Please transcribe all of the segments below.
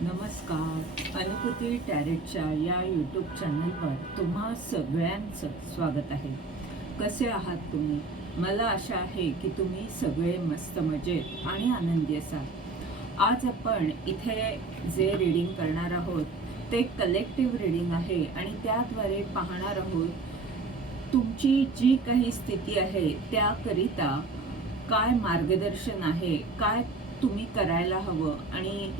नमस्कार. अनुभूती टॅरेटच्या या यूट्यूब चॅनलवर तुम्हा सगळ्यांचं स्वागत आहे. कसे आहात तुम्ही? मला आशा आहे की तुम्ही सगळे मस्त मजेत आणि आनंदी असाल. आज आपण इथे जे रीडिंग करणार आहोत ते कलेक्टिव्ह रीडिंग आहे आणि त्याद्वारे पाहणार आहोत तुमची जी काही स्थिती आहे त्याकरिता काय मार्गदर्शन आहे काय तुम्ही करायला हवं आणि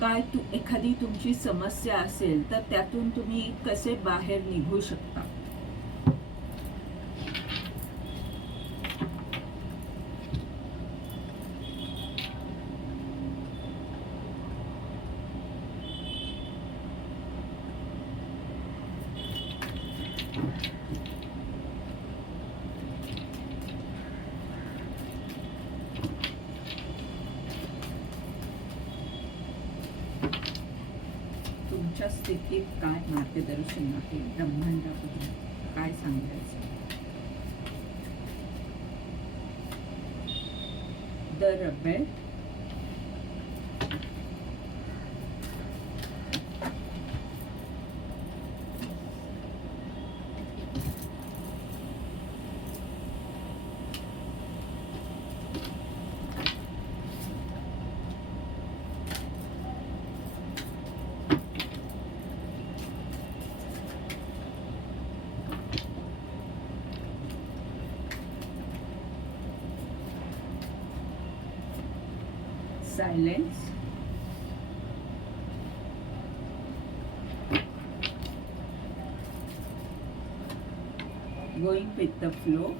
काय तू एखादी तुमची समस्या असेल तर त्यातून तुम्ही कसे बाहेर निघू शकता तुमच्या स्थितीत काय मार्गदर्शन आहे? ब्रह्मांडाबद्दल काय सांगायचं? The rebel silence. Going with the flow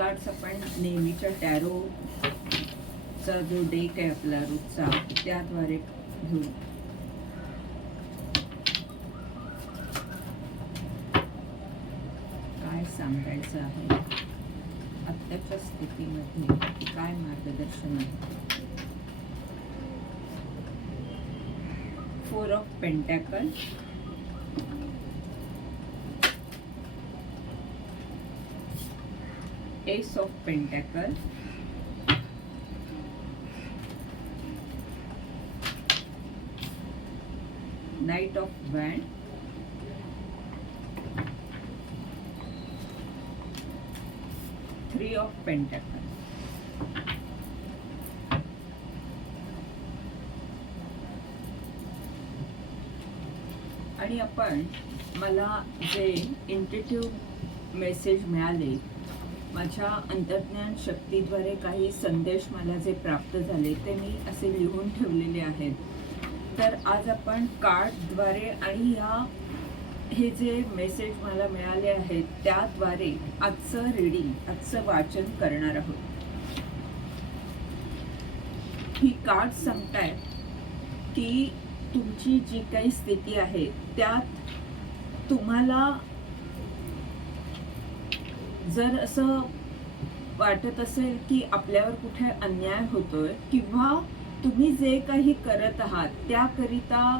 cards आपण नेहमीच्या टॅरोचा जो डेक आहे आपला रोजचा त्याद्वारे घेऊ. काय सांगायचं आहे? आत्ताच्या स्थितीमध्ये काय मार्गदर्शन आहे? Four of pentacle ace of pentacle knight of wand three of pentacle आणि आपण मला जे इंटिट्यूब मेसेज मिळाले माझ्या अंतर्ज्ञान शक्तीद्वारे काही संदेश मला जे प्राप्त झाले ते मी असे लिहून ठेवलेले आहेत. तर आज आपण कार्डद्वारे आणि ह्या हे जे मेसेज मला मिळाले आहेत त्याद्वारे आजचं रीडिंग आजचं वाचन करणार आहोत. ही कार्ड सांगतायत की तुमची जी काही स्थिती आहे त्यात तुम्हाला जर असं वाटत असेल की आपल्यावर कुठे अन्याय होतोय किंवा तुम्ही जे काही करत आहात त्याकरिता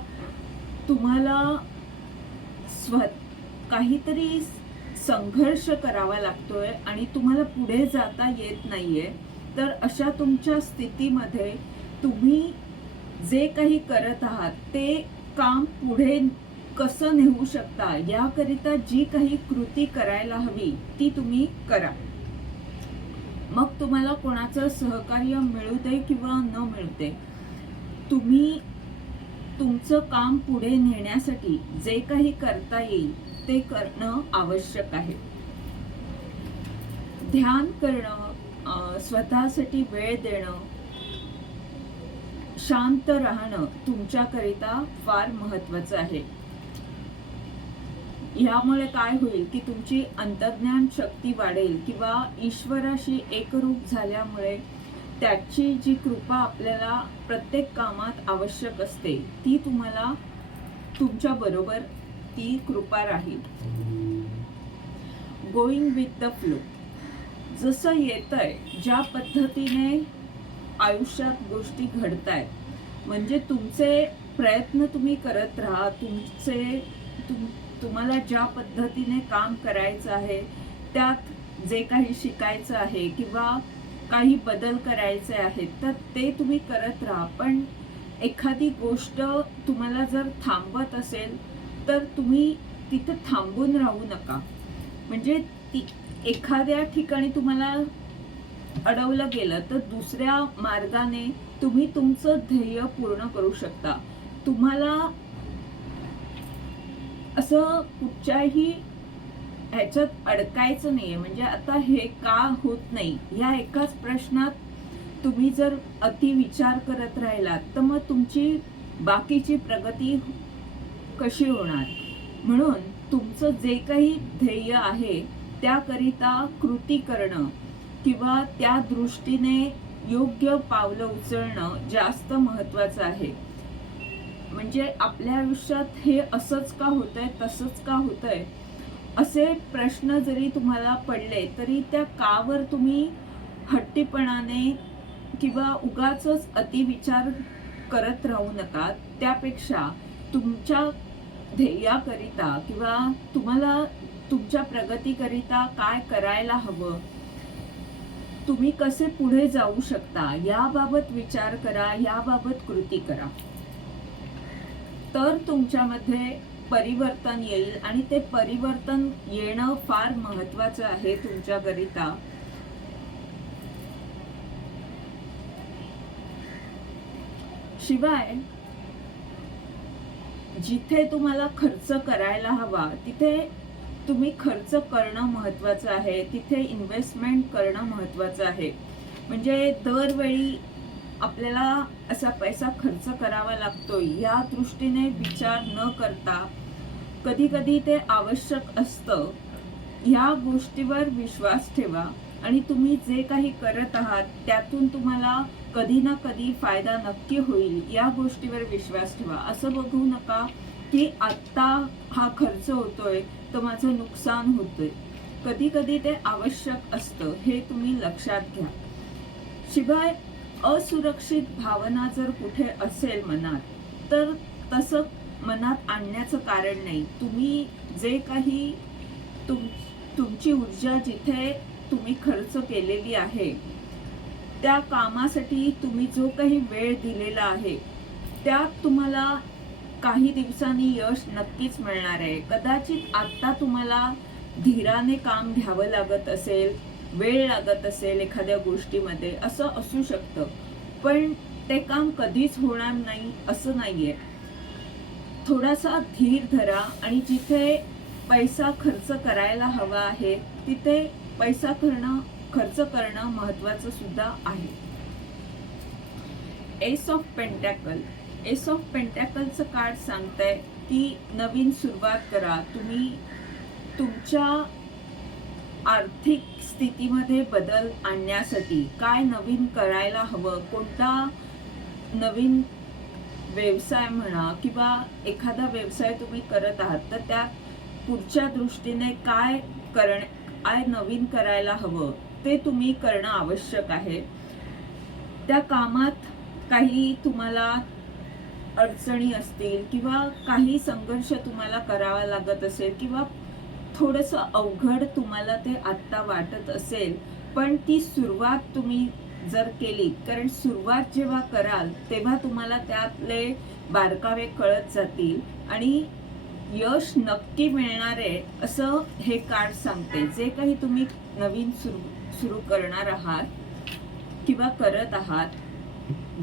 तुम्हाला स्व काहीतरी संघर्ष करावा लागतोय आणि तुम्हाला पुढे जाता येत नाहीये तर अशा तुमच्या स्थितीमध्ये तुम्ही जे काही करत आहात ते काम पुढे कसं नेऊ शकता? याकरिता जी काही कृती करायला हवी ती तुम्ही करा. मग तुम्हाला कोणाचं सहकार्य मिळू दे किंवा न मिळू दे. तुम्ही तुमचं काम पुढे नेण्यासाठी जे काही करता येईल ते करणं आवश्यक आहे. ध्यान करणं स्वतःसाठी वेळ देणं शांत राहणं तुमच्याकरिता फार महत्वाचं आहे. ह्यामुळे काय होईल की तुमची अंतर्ज्ञान शक्ती वाढेल किंवा ईश्वराशी एकरूप झाल्यामुळे त्याची जी कृपा आपल्याला प्रत्येक कामात आवश्यक असते ती तुम्हाला तुमच्या बरोबर ती कृपा राहील. गोईंग विथ द फ्लो जसं येतंय ज्या पद्धतीने आयुष्यात गोष्टी घडतायत म्हणजे तुमचे प्रयत्न तुम्ही करत राहा तुमचे तुम तुम्हाला ज्या पद्धतीने काम करायचं आहे त्यात जे काही शिकायचं आहे किंवा काही बदल करायचे आहेत तर ते तुम्ही करत राहा. पण एखादी गोष्ट तुम्हाला जर थांबवत असेल तर तुम्ही तिथं थांबून राहू नका. म्हणजे ती एखाद्या ठिकाणी तुम्हाला अडवलं गेलं तर दुसऱ्या मार्गाने तुम्ही तुमचं ध्येय पूर्ण करू शकता. तुम्हाला असं कुठच्याही ह्याच्यात अडकायचं नाहीये. म्हणजे आता हे का होत नाही? ह्या एकाच प्रश्नात तुम्ही जर अति विचार करत राहिलात तर मग तुमची बाकीची प्रगती कशी होणार? म्हणून तुमचं जे काही ध्येय आहे त्याकरिता कृती करणं किंवा त्या दृष्टीने योग्य पावलं उचलणं जास्त महत्वाचं आहे. म्हणजे आपल्या आयुष्यात हे असंच का होतंय तसंच का होतंय? असे प्रश्न जरी तुम्हाला पडले तरी त्या कावर तुम्ही हट्टीपणाने किंवा उगाच अतिविचार करत राहू नका. त्यापेक्षा तुमच्या ध्येयाकरिता किंवा तुम्हाला तुमच्या प्रगतीकरिता काय करायला हवं तुम्ही कसे पुढे जाऊ शकता याबाबत विचार करा याबाबत कृती करा. तर तुमच्यामध्ये परिवर्तन येईल आणि ते परिवर्तन येणं फार महत्वाचं आहे तुमच्याकरिता शिवाय जिथे तुम्हाला खर्च करायला हवा तिथे तुम्ही खर्च करणं महत्वाचं आहे. तिथे इन्व्हेस्टमेंट करणं महत्वाचं आहे. म्हणजे दरवेळी आपल्याला असा पैसा खर्च करावा लागतोय या दृष्टीने विचार न करता कधी कधी ते आवश्यक असतं. ह्या गोष्टीवर विश्वास ठेवा आणि तुम्ही जे काही करत आहात त्यातून तुम्हाला कधी ना कधी फायदा नक्की होईल या गोष्टीवर विश्वास ठेवा. असं बघू नका की आत्ता हा खर्च होतोय तर माझं नुकसान होतंय. कधी कधी ते आवश्यक असतं हे तुम्ही लक्षात घ्या. शिवाय असुरक्षित भावना जर कुठे असेल मनात तर तसं मनात आणण्याचं कारण नाही. तुम्ही जे काही तुम तुमची ऊर्जा जिथे तुम्ही खर्च केलेली आहे त्या कामासाठी तुम्ही जो काही वेळ दिलेला आहे त्यात तुम्हाला काही दिवसांनी यश नक्कीच मिळणार आहे. कदाचित आत्ता तुम्हाला धीराने काम घ्यावं लागत असेल वेळ लागत असेल एखाद्या गोष्टीमध्ये असं असू शकतं. पण ते काम कधीच होणार नाही असं नाहीये. थोडासा धीर धरा आणि जिथे पैसा खर्च करायला हवा आहे तिथे पैसा करणं खर्च करणं महत्वाचं सुद्धा आहे. Ace of pentacle ace of पेंटॅकलचं card सांगतंय की नवीन सुरुवात करा. तुम्ही तुमच्या आर्थिक स्थितीमध्ये बदल आणण्यासाठी काय नवीन करायला हवं? कोणता नवीन व्यवसाय म्हणा किंवा एखादा व्यवसाय तुम्ही करत आहात तर त्या पुढच्या दृष्टीने काय करण काय नवीन करायला हवं? ते तुम्ही करणं आवश्यक आहे. त्या कामात काही तुम्हाला अडचणी असतील किंवा काही संघर्ष तुम्हाला करावा लागत असेल किंवा थोडंसं अवघड तुम्हाला ते आत्ता वाटत असेल पण ती सुरुवात तुम्ही जर केली कारण सुरुवात जेव्हा कराल तेव्हा तुम्हाला त्यातले बारकावे कळत जातील आणि यश नक्की मिळणार आहे असं हे कार्ड सांगते. जे काही तुम्ही नवीन सुरू सुरू करणार आहात किंवा करत आहात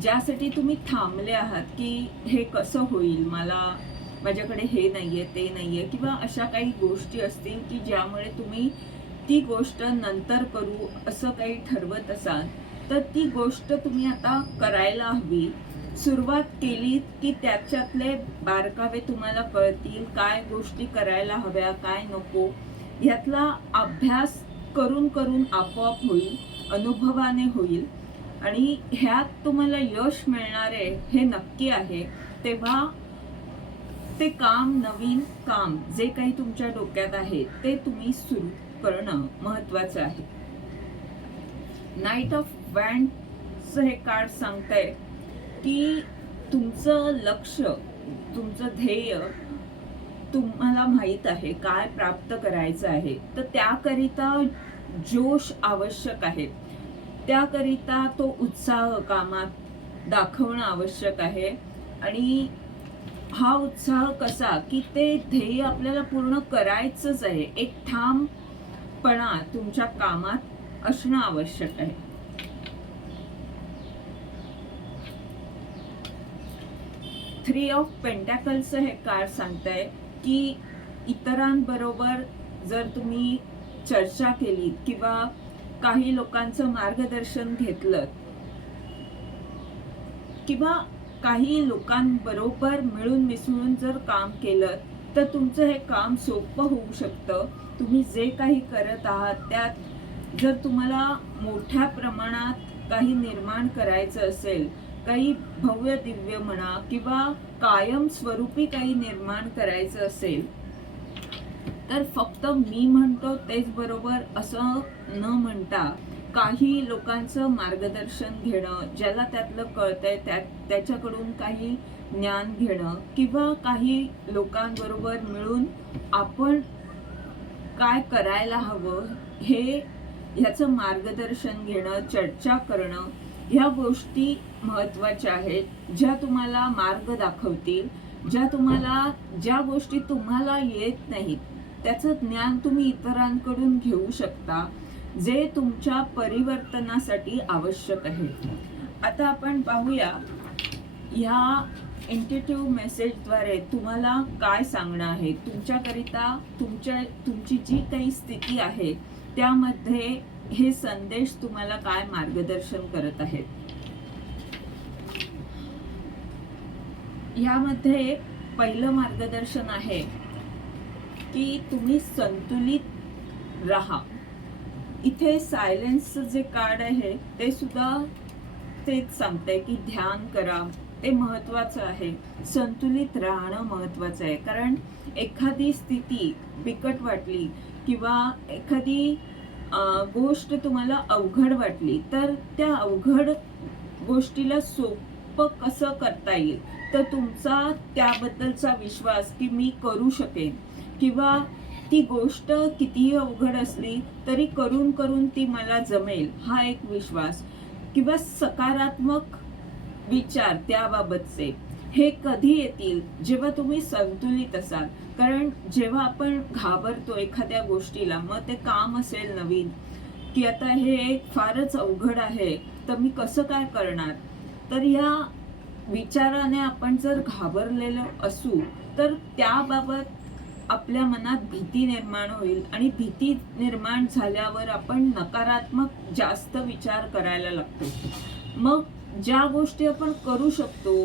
ज्यासाठी तुम्ही थांबले आहात की हे कसं होईल मला माझ्याकडे हे नाहीये ते नाहीये किंवा अशा काही गोष्टी असतील की ज्यामुळे तुम्ही ती गोष्ट नंतर करू असं काही ठरवत असाल तर ती गोष्ट तुम्ही आता करायला हवी. सुरुवात केली की त्याच्यातले बारकावे तुम्हाला कळतील काय गोष्टी करायला हव्या काय नको. ह्यातला अभ्यास करून करून आपोआप होईल अनुभवाने होईल. आणि ह्यात तुम्हाला यश मिळणार आहे हे नक्की आहे. तेव्हा ते काम नवीन काम जे काही तुमच्या डोक्यात आहे ते तुम्ही सुरू करणं महत्वाचं आहे. नाईट ऑफ वॅन्ड हे कार्ड सांगतंय की तुमचं लक्ष तुमचं ध्येय तुम्हाला माहीत आहे काय प्राप्त करायचं आहे. तर त्याकरिता जोश आवश्यक आहे. त्याकरिता तो उत्साह कामात दाखवणं आवश्यक आहे. आणि हा उत्साह कसा की ते ध्येय आपल्याला पूर्ण करायचंच आहे. एक ठामपणा तुमच्या कामात असणं आवश्यक आहे. थ्री ऑफ पेंटॅकल्सचं हे कार्ड सांगताय की इतरांबरोबर जर तुम्ही चर्चा केली किंवा काही लोकांचं मार्गदर्शन घेतलं किंवा काही लोकांबरोबर मिळून मिसळून जर काम केलं तर तुमचं हे काम सोपं होऊ शकतं. तुम्ही जे काही करत आहात त्यात जर तुम्हाला मोठ्या प्रमाणात काही निर्माण करायचं असेल काही भव्य दिव्य म्हणा किंवा कायमस्वरूपी काही निर्माण करायचं असेल तर फक्त मी म्हणतो तेच बरोबर असं न म्हणता काही लोकांचं मार्गदर्शन घेणं ज्याला त्यातलं कळतंय त्या त्याच्याकडून काही ज्ञान घेणं किंवा काही लोकांबरोबर मिळून आपण काय करायला हवं हे ह्याचं मार्गदर्शन घेणं चर्चा करणं ह्या गोष्टी महत्त्वाच्या आहेत. ज्या तुम्हाला मार्ग दाखवतील ज्या तुम्हाला ज्या गोष्टी तुम्हाला येत नाहीत त्याचं ज्ञान तुम्ही इतरांकडून घेऊ शकता. जे तुमच्या परिवर्तनासाठी आवश्यक आहे. आता आपण पाहूया ह्या इंटिट्यूव मेसेजद्वारे तुम्हाला काय सांगणं आहे. तुमच्याकरिता तुमच्या तुमची जी काही स्थिती आहे त्यामध्ये हे संदेश तुम्हाला काय मार्गदर्शन करत आहेत? यामध्ये पहिलं मार्गदर्शन आहे की तुम्ही संतुलित राहा. इथे सायलेन्सचं जे कार्ड आहे ते सुद्धा तेच सांगतंय की ध्यान करा. ते महत्वाचं आहे. संतुलित राहणं महत्वाचं आहे. कारण एखादी स्थिती बिकट वाटली किंवा एखादी गोष्ट तुम्हाला अवघड वाटली तर त्या अवघड गोष्टीला सोपं कसं करता येईल? तर तुमचा त्याबद्दलचा विश्वास की मी करू शकेन. किंवा ती गोष्ट कितीही अवघड असली तरी करून करून ती मला जमेल हा एक विश्वास. किंवा सकारात्मक विचार त्याबाबतचे. हे कधी येतील? जेव्हा तुम्ही संतुलित असाल. कारण जेव्हा आपण घाबरतो एखाद्या गोष्टीला मग ते काम असेल नवीन. की आता हे एक फारच अवघड आहे तर मी कसं काय करणार? तर या विचाराने आपण जर घाबरलेलो असू तर त्याबाबत आपल्या मनात भीती निर्माण होईल आणि भीती निर्माण झाल्यावर आपण नकारात्मक जास्त विचार करायला लागतो. मग ज्या गोष्टी आपण करू शकतो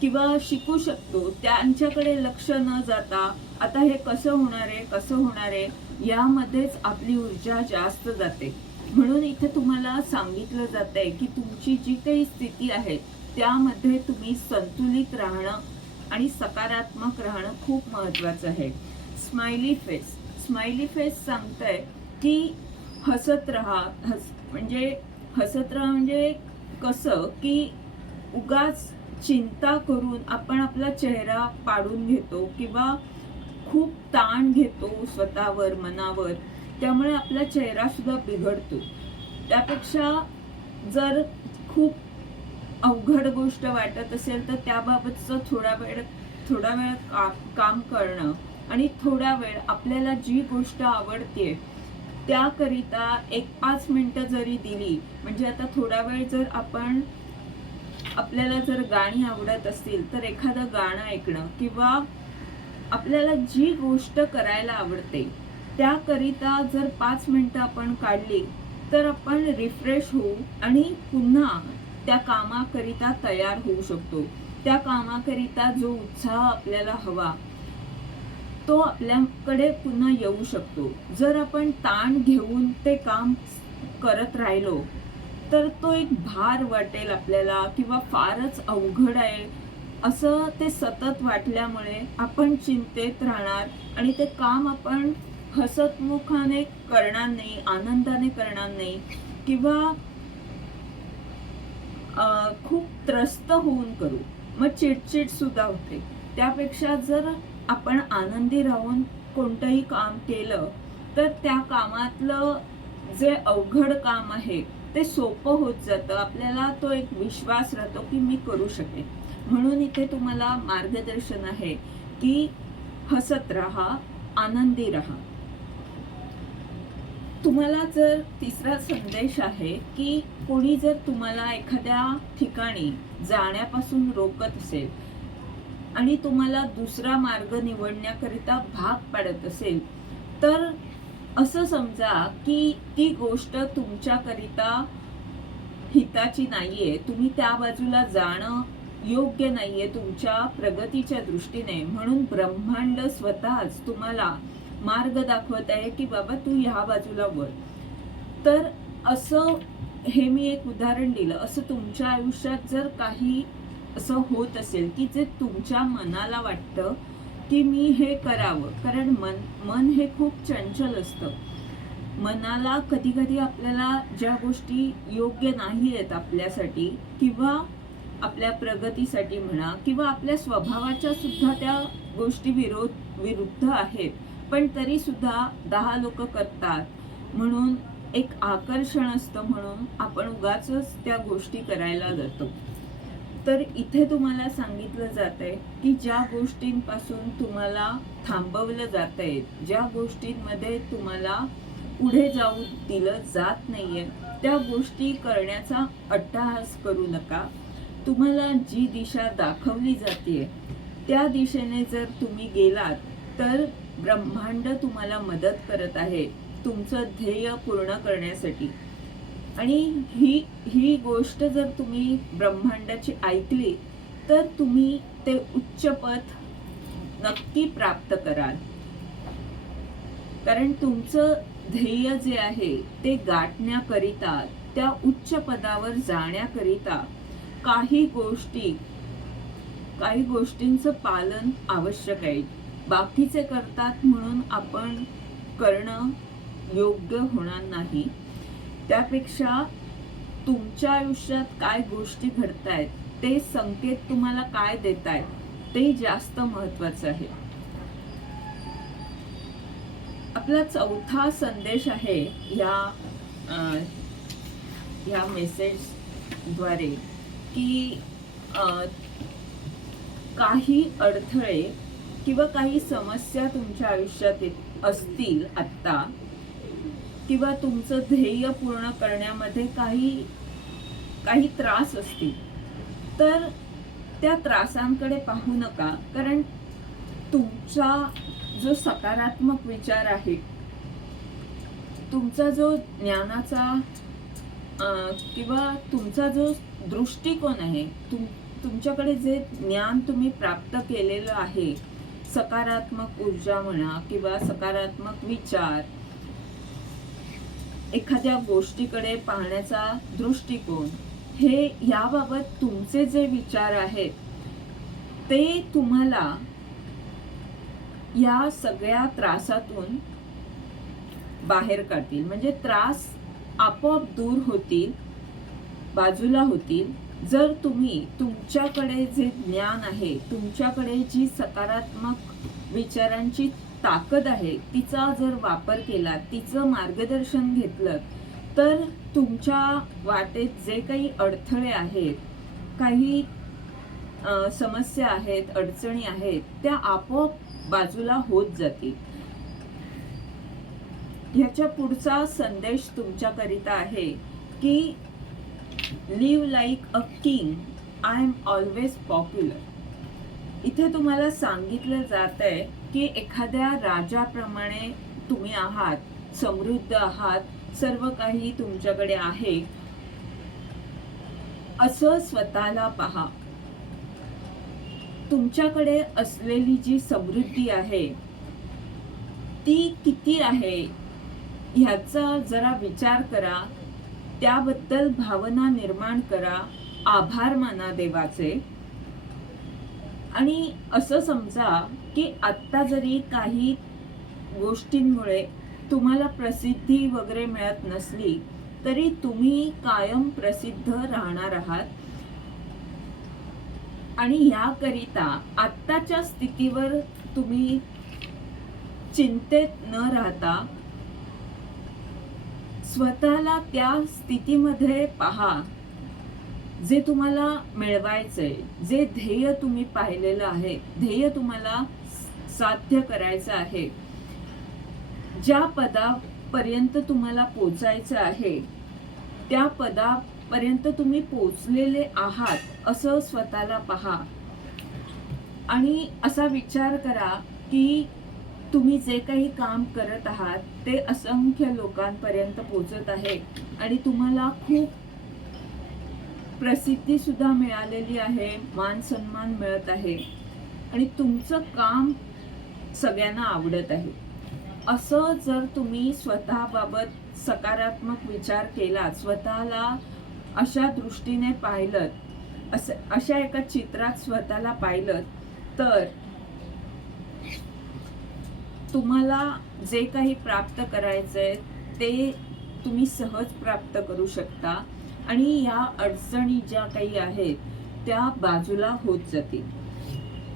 किंवा शिकू शकतो त्यांच्याकडे लक्ष न जाता आता हे कसं होणार आहे कसं होणार आहे यामध्येच आपली ऊर्जा जास्त जाते. म्हणून इथे तुम्हाला सांगितलं जात आहे की तुमची जी काही स्थिती आहे त्यामध्ये तुम्ही संतुलित राहणं आणि सकारात्मक राहणं खूप महत्वाचं आहे. स्माइली फेस स्माइली फेस सांगतंय की हसत राहा. हस म्हणजे हसत राहा म्हणजे कसं? की उगाच चिंता करून आपण आपला चेहरा पाडून घेतो किंवा खूप ताण घेतो स्वतःवर मनावर. त्यामुळे आपला चेहरा सुद्धा बिघडतो. त्यापेक्षा जर खूप अवघड गोष्ट वाटत असेल तर त्याबाबतचं थोडा वेळ थोडा वेळ का काम करणं. आणि थोडा वेळ आपल्याला जी गोष्ट आवडते त्याकरिता एक पाच मिनटं जरी दिली म्हणजे आता थोडा वेळ जर आपण आपल्याला जर गाणी आवडत असतील तर एखादं गाणं ऐकणं किंवा आपल्याला जी गोष्ट करायला आवडते त्याकरिता जर पाच मिनिटं आपण काढली तर आपण रिफ्रेश होऊ आणि पुन्हा त्या कामाकरिता तयार होऊ शकतो. त्या कामाकरिता जो उत्साह आपल्याला हवा तो आपल्याकडे पुन्हा येऊ शकतो. जर आपण ताण घेऊन ते काम करत राहिलो तर तो एक भार वाटेल आपल्याला किंवा फारच अवघड आहे. असं ते सतत वाटल्यामुळे आपण चिंतेत राहणार आणि ते काम आपण हसतमुखाने करणार नाही आनंदाने करणार नाही किंवा अं, खूप त्रस्त होऊन करू. मग चिडचिड सुद्धा होते. त्यापेक्षा जर आपण आनंदी राहून कोणतंही काम केलं तर त्या कामातलं जे अवघड काम आहे ते सोपं होत जातं. आपल्याला तो एक विश्वास राहतो की मी करू शकेन. म्हणून इथे तुम्हाला मार्गदर्शन आहे की हसत राहा आनंदी राहा. तुम्हाला जर तिसरा संदेश आहे की कोणी जर तुम्हाला एखाद्या ठिकाणी जाण्यापासून रोकत असेल आणि तुम्हाला दुसरा मार्ग निवडण्याकरिता भाग पाडत असेल. तर असं समजा की ती गोष्ट तुमच्याकरिता हिताची नाहीये तुम्ही त्या बाजूला जाणं योग्य नाही आहे तुमच्या प्रगतीच्या दृष्टीने. म्हणून ब्रह्मांड स्वतःच तुम्हाला मार्ग दाखवत आहे की बाबा तू ह्या बाजूला वळ. तर असं हे मी एक उदाहरण दिलं. असं तुमच्या आयुष्यात जर काही असं होत असेल की जे तुमच्या मनाला वाटतं की मी हे करावं. कारण मन मन हे खूप चंचल असतं. मनाला कधी कधी आपल्याला ज्या गोष्टी योग्य नाही आहेत आपल्यासाठी किंवा आपल्या प्रगतीसाठी म्हणा किंवा आपल्या स्वभावाच्या सुद्धा त्या गोष्टी विरोध विरुद्ध आहेत. पण तरी सुद्धा दहा लोक करतात. म्हणून एक आकर्षण असतं म्हणून आपण उगाच त्या गोष्टी करायला जातो. तर इथे तुम्हाला सांगितलं जात आहे की ज्या गोष्टींपासून तुम्हाला थांबवलं जात आहे ज्या गोष्टींमध्ये तुम्हाला पुढे जाऊ दिलं जात नाहीये त्या गोष्टी करण्याचा अट्टहास करू नका. तुम्हाला जी दिशा दाखवली जाते त्या दिशेने जर तुम्ही गेलात तर ब्रह्मांड तुम्हाला मदत करत आहे तुमचं ध्येय पूर्ण करण्यासाठी. आणि ही ही गोष्ट जर तुम्ही ब्रह्मांडाची ऐकली तर तुम्ही ते उच्च पद नक्की प्राप्त कराल. कारण तुमचं ध्येय जे आहे ते गाठण्याकरिता त्या उच्च पदावर जाण्याकरिता काही गोष्टी काही गोष्टींचं पालन आवश्यक आहे. बाकीचे करतात म्हणून आपण करणं योग्य होणार नाही. त्यापेक्षा तुमच्या आयुष्यात काय गोष्टी घडतायत ते संकेत तुम्हाला काय देत आहेत ते जास्त महत्वाचं आहे. आपला चौथा संदेश आहे या या मेसेजद्वारे की काही अडथळे किंवा काही समस्या तुमच्या आयुष्यात असतील आत्ता किंवा तुमचं ध्येय पूर्ण करण्यामध्ये काही काही त्रास असतील तर त्या त्रासांकडे पाहू नका. कारण तुमचा जो सकारात्मक विचार आहे तुमचा जो ज्ञानाचा किंवा तुमचा जो दृष्टिकोन आहे तुम तुमच्याकडे जे ज्ञान तुम्ही प्राप्त केलेलं आहे सकारात्मक ऊर्जा म्हणा किंवा सकारात्मक विचार एखाद्या गोष्टीकडे पाहण्याचा दृष्टिकोन हे याबाबत तुमचे जे विचार आहेत ते तुम्हाला या सगळ्या त्रासातून बाहेर काढतील. म्हणजे त्रास आपोआप दूर होतील बाजूला होतील. जर तुम्ही तुमच्याकडे जे ज्ञान आहे तुमच्याकडे जी सकारात्मक विचारांची ताकद आहे तिचा जर वापर केला तिचं मार्गदर्शन घेतलं तर तुमच्या वाटेत जे काही अडथळे आहेत काही समस्या आहेत अडचणी आहेत त्या आपोआप बाजूला होत जातील. ह्याच्या पुढचा संदेश तुमच्याकरिता आहे की live like a king I am always popular इथे तुम्हाला सांगितलं जात आहे की एखाद्या राजाप्रमाणे तुम्ही आहात समृद्ध आहात सर्व काही तुमच्याकडे आहे. असं स्वतःला पहा. तुमच्याकडे असलेली जी समृद्धी आहे ती किती आहे ह्याचा जरा विचार करा. त्याबद्दल भावना निर्माण करा. आभार माना देवाचे. आणि असं समजा की आत्ता जरी काही गोष्टींमुळे तुम्हाला प्रसिद्धी वगैरे मिळत नसली तरी तुम्ही कायम प्रसिद्ध राहणार आहात. आणि याकरिता आत्ताच्या स्थितीवर तुम्ही चिंतेत न राहता स्वतःला त्या स्थितीमध्ये पहा. जे तुम्हाला मिळवायचंय जे ध्येय तुम्ही पाहिलेलं आहे ध्येय तुम्हाला साध्य करायचं आहे ज्या पदापर्यंत तुम्हाला पोचायचं आहे त्या पदापर्यंत तुम्ही पोचलेले आहात असं स्वतःला पहा. आणि असा विचार करा की तुम्ही जे काही काम करत आहात ते असंख्य लोकांपर्यंत पोचत आहे आणि तुम्हाला खूप प्रसिद्धी सुद्धा मिळालेली आहे मान सन्मान मिळत आहे. आणि तुमचं काम सगळ्यांना आवडत आहे. असं जर तुम्ही स्वतःबाबत सकारात्मक विचार केला स्वतःला अशा दृष्टीने पाहिलं असं अशा एका चित्रात स्वतःला पाहिलं तर तुम्हाला जे काही प्राप्त करायचं आहे ते तुम्ही सहज प्राप्त करू शकता. आणि या अडचणी ज्या काही आहेत त्या बाजूला होत जातील.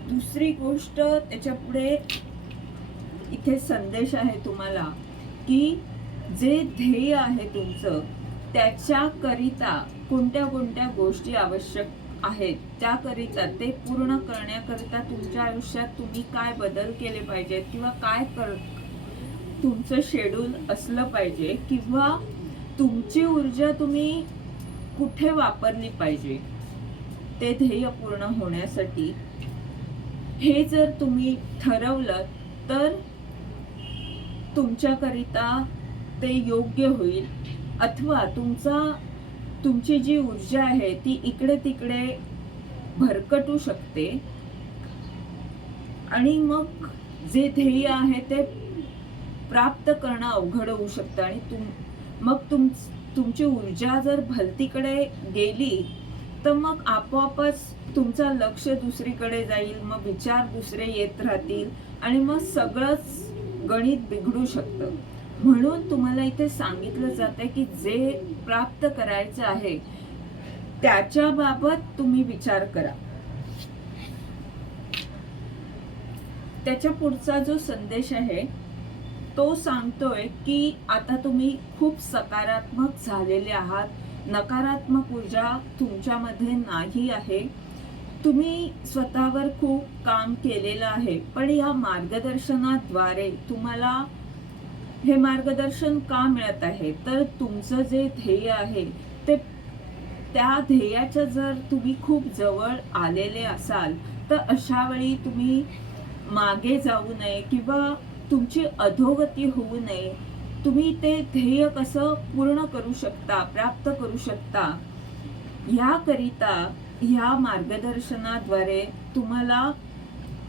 दुसरी गोष्ट त्याच्यापुढे इथे संदेश आहे तुम्हाला की जे ध्येय आहे तुमचं त्याच्याकरिता कोणत्या कोणत्या गोष्टी आवश्यक आहेत त्याकरिता ते पूर्ण करण्याकरिता तुमच्या आयुष्यात तुम्ही काय बदल केले पाहिजेत किंवा काय कर तुमचं शेड्यूल असलं पाहिजे किंवा तुमची ऊर्जा तुम्ही कुठे वापरली पाहिजे? ते ध्येय पूर्ण होण्यासाठी हे जर तुम्ही ठरवलं तर तुमच्याकरिता ते योग्य होईल. अथवा तुमचा तुमची जी ऊर्जा आहे ती इकडे तिकडे भरकटू शकते. आणि मग जे ध्येय आहे ते प्राप्त करणं अवघड होऊ शकतं आणि तुम मग तुम तुमची ऊर्जा जर भलतीकडे गेली तर मग आपोआपच तुमचा लक्ष दुसरीकडे जाईल मग विचार दुसरे येत राहतील आणि मग सगळंच गणित बिघडू शकतं. म्हणून तुम्हाला इथे सांगितलं जातं की जे प्राप्त करायचं आहे त्याच्याबाबत तुम्ही विचार करा. त्याच्या पुढचा जो संदेश आहे तो सांगतोय की आता तुम्ही खूप सकारात्मक झालेले आहात. नकारात्मक ऊर्जा तुमच्यामध्ये नाही आहे. तुम्ही स्वतःवर खूप काम केलेलं आहे. पण या मार्गदर्शनाद्वारे तुम्हाला हे मार्गदर्शन का मिळत आहे? तर तुमचं जे ध्येय आहे ते त्या ध्येयाच्या जर तुम्ही खूप जवळ आलेले असाल तर अशा वेळी तुम्ही मागे जाऊ नये किंवा तुमची अधोगती होऊ नये. तुम्ही ते ध्येय कसं पूर्ण करू शकता प्राप्त करू शकता ह्याकरिता ह्या मार्गदर्शनाद्वारे तुम्हाला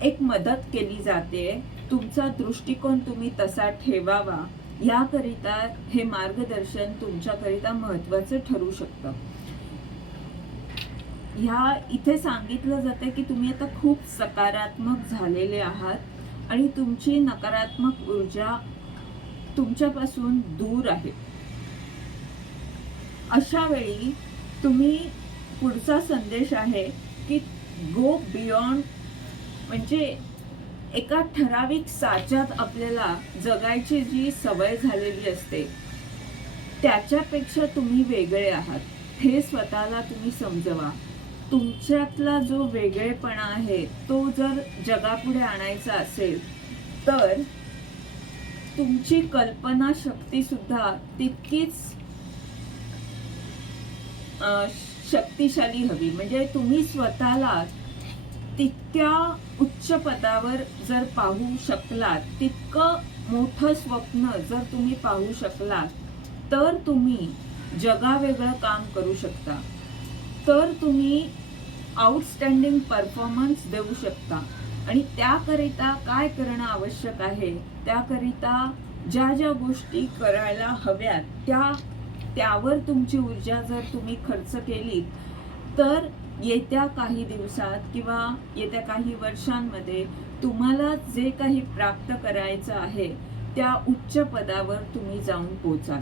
एक मदत केली जाते. तुमचा दृष्टिकोन तुम्ही तसा ठेवावा. याकरिता हे मार्गदर्शन तुमच्याकरिता महत्वाचं ठरू शकतं. ह्या इथे सांगितलं जातं की तुम्ही आता खूप सकारात्मक झालेले आहात. आणि तुमची नकारात्मक ऊर्जा तुमच्यापासून दूर आहे. अशा वेळी तुम्ही पुढचा संदेश आहे की गो बियॉन्ड म्हणजे एका ठराविक साच्यात आपल्याला जगायची जी सवय झालेली असते त्याच्यापेक्षा तुम्ही वेगळे आहात. हे स्वतःला तुम्ही समजवा. तुमच्यातला जो वेगळेपणा आहे तो जर जगापुढे आणायचा असेल तर तुमची कल्पना शक्ती सुद्धा तितकीच शक्तिशाली हवी. म्हणजे तुम्ही स्वतःला तितक्या उच्च पदावर जर पाहू शकलात तितकं मोठं स्वप्न जर तुम्ही पाहू शकलात तर तुम्ही जगावेगळं काम करू शकता. तर तुम्ही आउटस्टँडिंग परफॉर्मन्स देऊ शकता. आणि त्याकरिता काय करणं आवश्यक आहे? त्याकरिता ज्या ज्या गोष्टी करायला हव्यात त्या त्यावर तुमची ऊर्जा जर तुम्ही खर्च केली तर येत्या काही दिवसात किंवा येत्या काही वर्षांमध्ये तुम्हाला जे काही प्राप्त करायचं आहे त्या उच्च पदावर तुम्ही जाऊन पोचाल.